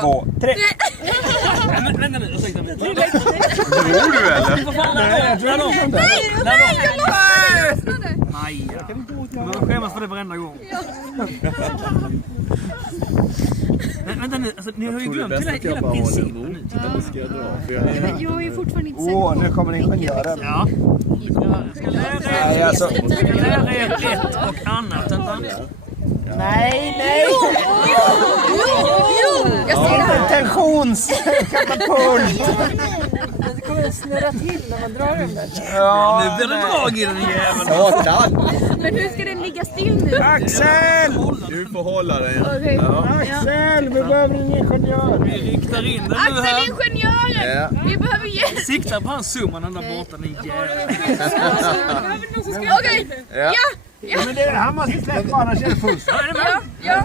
2, 3. Vänta nu, ursäkta mig. Tror du eller? Nej, jag tror inte. Maja. Man skämmas för det varenda gång. Men vänta nu, alltså, ni har ju glömt hela principen nu. Jag har ju fortfarande inte sett. Nu kommer ingenjören. Ja. Ska lära er ett och annat. Nej. Jag ser det här. Intentionskatapult. Det kommer snurra till när man drar den där. Ja, Nu blir det drag i den jäveln. Satan. Men hur ska den ligga still nu? Axel! Du får hålla den. Okej. Axel, vi behöver en ingenjör. Vi riktar in den nu Axel, här. ingenjören! Vi behöver hjälp. Sikta på hans summan där borta, ni jävel. Okej, ja. Men det, han måste släppa, annars är det fullt. Ja, är det med? Ja.